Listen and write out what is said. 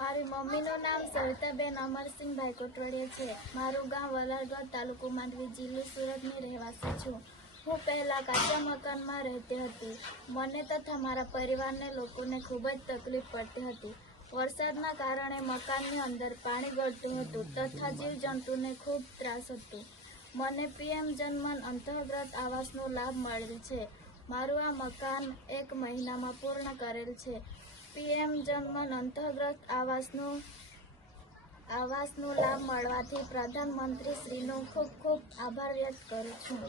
મારી મમ્મીનું નામ સવિતાબેન અમરસિંહભાઈ કોટવાડિયા છે. મારું ગામ વલારગઢ, તાલુકો માંડવી, જિલ્લો સુરતની રહેવાસી છું. હું પહેલાં કાચા મકાનમાં રહેતી હતી. મને તથા મારા પરિવારને લોકોને ખૂબ જ તકલીફ પડતી હતી. વરસાદના કારણે મકાનની અંદર પાણી ગળતું હતું તથા જીવજંતુને ખૂબ ત્રાસ હતો. મને પીએમ જનમન અંતર્ગત આવાસનો લાભ મળેલ છે. મારું આ મકાન 1 મહિનામાં પૂર્ણ કરેલ છે. પીએમ જનમન અંતર્ગત આવાસનો લાભ મળવાથી પ્રધાનમંત્રી શ્રીનો ખૂબ ખૂબ આભાર વ્યક્ત કરું છું.